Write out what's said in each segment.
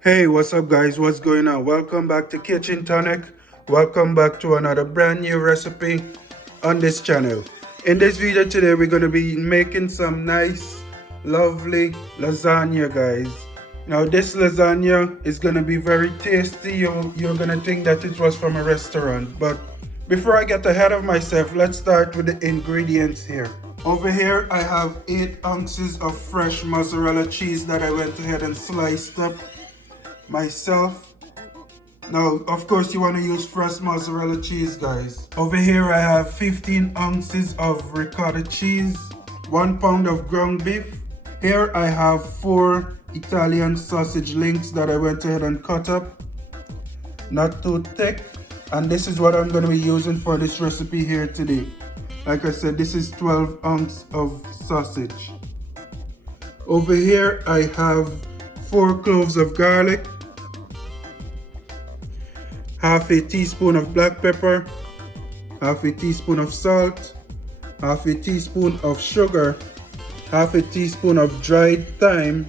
Hey, what's up guys? What's going on? Welcome back to Kitchen Tonic. Welcome back to another brand new recipe on this channel. In this video today, we're going to be making some nice, lovely lasagna, guys. Now this lasagna is going to be very tasty. You're going to think that it was from a restaurant. But before I get ahead of myself, let's start with the ingredients here. Over here, I have 8 ounces of fresh mozzarella cheese that I went ahead and sliced up myself. Now, of course, you want to use fresh mozzarella cheese, guys. Over here, I have 15 ounces of ricotta cheese, 1 pound of ground beef. Here, I have 4 Italian sausage links that I went ahead and cut up, not too thick. And this is what I'm going to be using for this recipe here today. Like I said, this is 12 ounces of sausage. Over here, I have 4 cloves of garlic, half a teaspoon of black pepper, half a teaspoon of salt, half a teaspoon of sugar, half a teaspoon of dried thyme,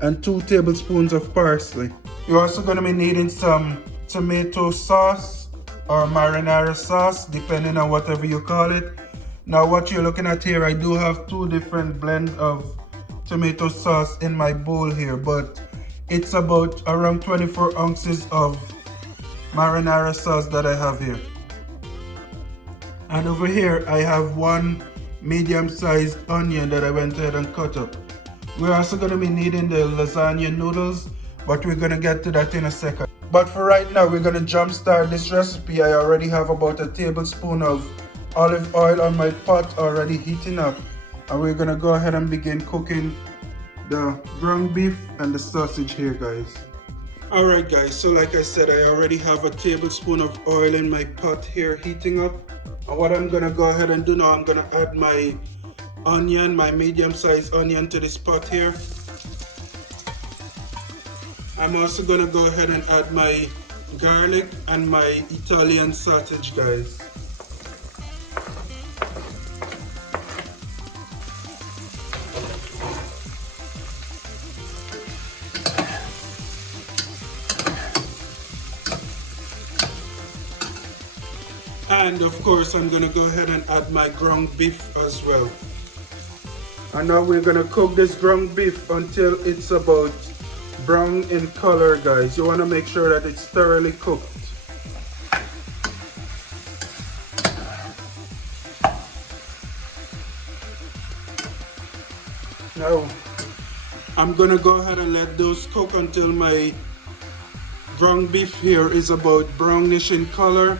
and 2 tablespoons of parsley. You're also going to be needing some tomato sauce or marinara sauce, depending on whatever you call it. Now what you're looking at here, I do have 2 different blends of tomato sauce in my bowl here, but it's about around 24 ounces of marinara sauce that I have here. And over here I have 1 medium-sized onion that I went ahead and cut up. We're also going to be needing the lasagna noodles, but we're going to get to that in a second. But for right now, we're going to jump start this recipe. I already have about a tablespoon of olive oil on my pot already heating up, and we're going to go ahead and begin cooking the ground beef and the sausage here, guys. Alright guys, so like I said, I already have a tablespoon of oil in my pot here heating up. And what I'm going to go ahead and do now, I'm going to add my onion, my medium-sized onion to this pot here. I'm also going to go ahead and add my garlic and my Italian sausage, guys. And of course, I'm going to go ahead and add my ground beef as well. And now we're going to cook this ground beef until it's about brown in color, guys. You want to make sure that it's thoroughly cooked. Now, I'm going to go ahead and let those cook until my ground beef here is about brownish in color.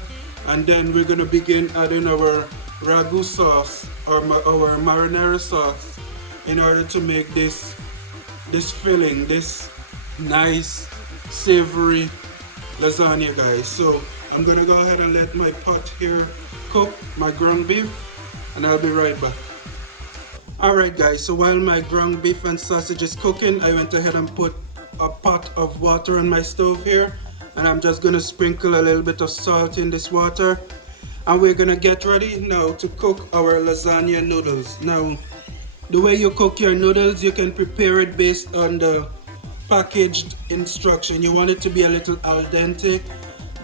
And then we're going to begin adding our ragu sauce or our marinara sauce in order to make this filling, this nice savory lasagna, guys. So I'm going to go ahead and let my pot here cook my ground beef, and I'll be right back. Alright guys, so while my ground beef and sausage is cooking, I went ahead and put a pot of water on my stove here. And I'm just going to sprinkle a little bit of salt in this water. And we're going to get ready now to cook our lasagna noodles. Now, the way you cook your noodles, you can prepare it based on the packaged instruction. You want it to be a little al dente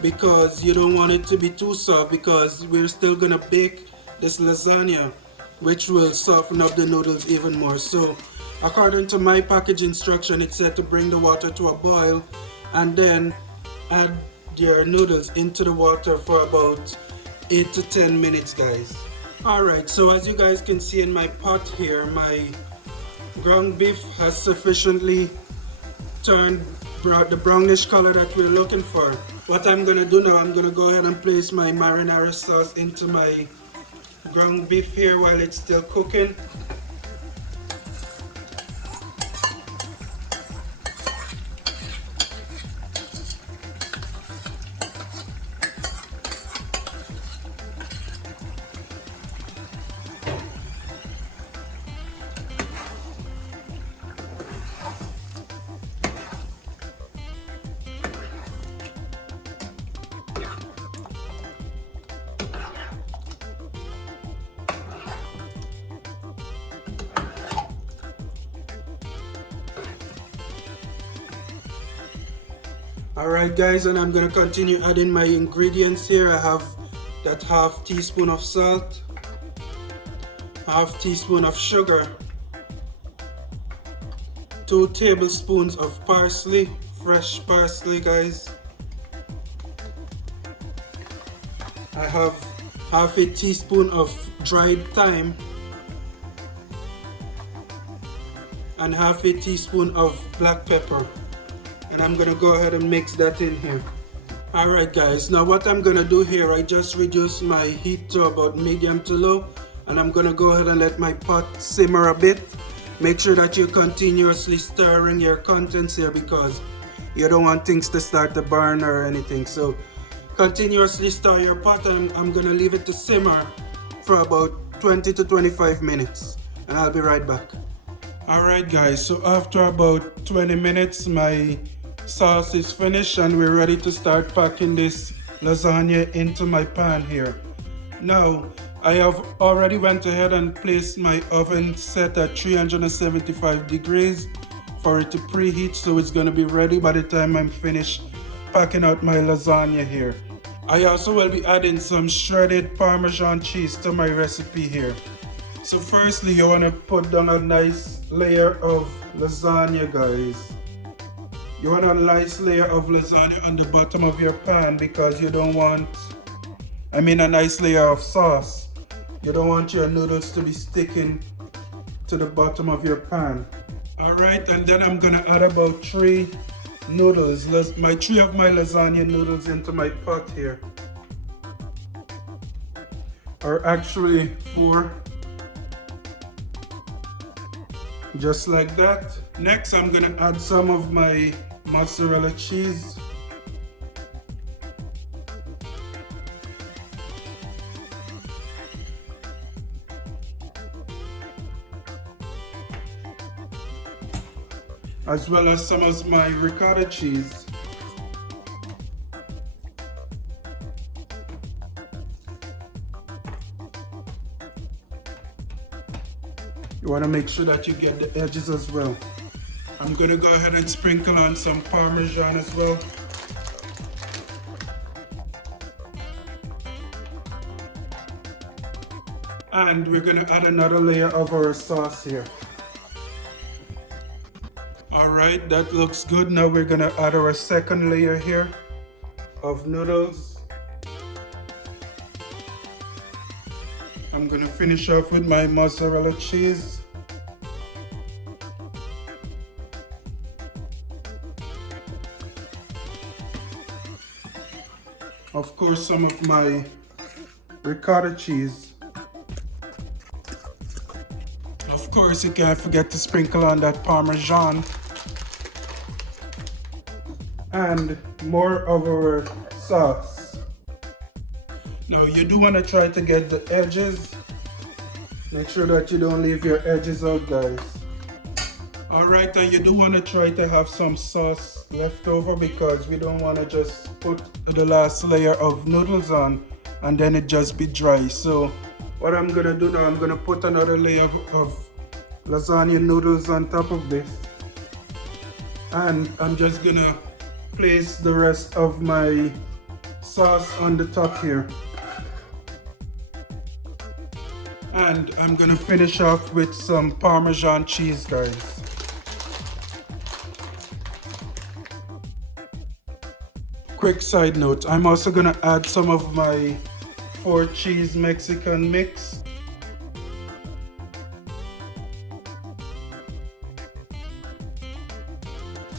because you don't want it to be too soft, because we're still going to bake this lasagna, which will soften up the noodles even more. So, according to my package instruction, it said to bring the water to a boil and then add your noodles into the water for about 8 to 10 minutes, guys. Alright, so as you guys can see in my pot here, my ground beef has sufficiently turned the brownish color that we're looking for. What I'm going to do now, I'm going to go ahead and place my marinara sauce into my ground beef here while it's still cooking. Alright guys, and I'm gonna continue adding my ingredients here. I have that half teaspoon of salt, half teaspoon of sugar, 2 tablespoons of parsley, fresh parsley guys. I have half a teaspoon of dried thyme and half a teaspoon of black pepper. And I'm gonna go ahead and mix that in here. Alright guys, now what I'm gonna do here, I just reduce my heat to about medium to low, and I'm gonna go ahead and let my pot simmer a bit. Make sure that you're continuously stirring your contents here because you don't want things to start to burn or anything. So continuously stir your pot, and I'm gonna leave it to simmer for about 20 to 25 minutes, and I'll be right back. Alright guys, so after about 20 minutes my sauce is finished and we're ready to start packing this lasagna into my pan here. Now I have already went ahead and placed my oven set at 375 degrees for it to preheat, so it's going to be ready by the time I'm finished packing out my lasagna here. I also will be adding some shredded Parmesan cheese to my recipe here. So firstly you want to put down a nice layer of lasagna guys. You want a nice layer of lasagna on the bottom of your pan because you don't want, a nice layer of sauce. You don't want your noodles to be sticking to the bottom of your pan. Alright, and then I'm gonna add about 3 noodles, 3 of my lasagna noodles into my pot here. Or actually 4. Just like that. Next I'm gonna add some of my mozzarella cheese. As well as some of my ricotta cheese. You want to make sure that you get the edges as well. I'm going to go ahead and sprinkle on some Parmesan as well. And we're going to add another layer of our sauce here. Alright, that looks good. Now we're going to add our second layer here of noodles. I'm going to finish off with my mozzarella cheese. Of course, some of my ricotta cheese. Of course, you can't forget to sprinkle on that Parmesan. And more of our sauce. Now you do want to try to get the edges. Make sure that you don't leave your edges out guys. Alright, and you do want to try to have some sauce left over because we don't want to just put the last layer of noodles on and then it just be dry. So what I'm going to do now, I'm going to put another layer of lasagna noodles on top of this. And I'm just going to place the rest of my sauce on the top here. And I'm going to finish off with some Parmesan cheese guys. Quick side note, I'm also going to add some of my 4 cheese Mexican mix.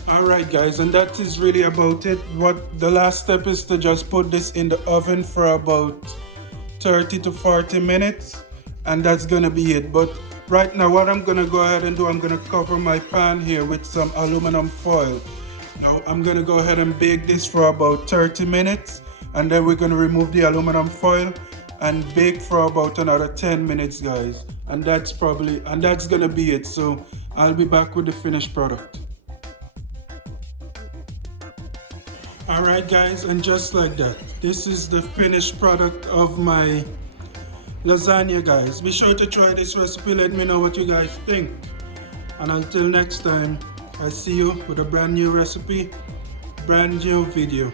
Alright guys, and that is really about it. The last step is to just put this in the oven for about 30 to 40 minutes, and that's going to be it. But right now what I'm going to go ahead and do, I'm going to cover my pan here with some aluminum foil. Now I'm going to go ahead and bake this for about 30 minutes, and then we're going to remove the aluminum foil and bake for about another 10 minutes guys, and that's going to be it. So I'll be back with the finished product. Alright guys, and just like that, this is the finished product of my lasagna guys. Be sure to try this recipe, let me know what you guys think, and until next time, I see you with a brand new recipe. brand new video.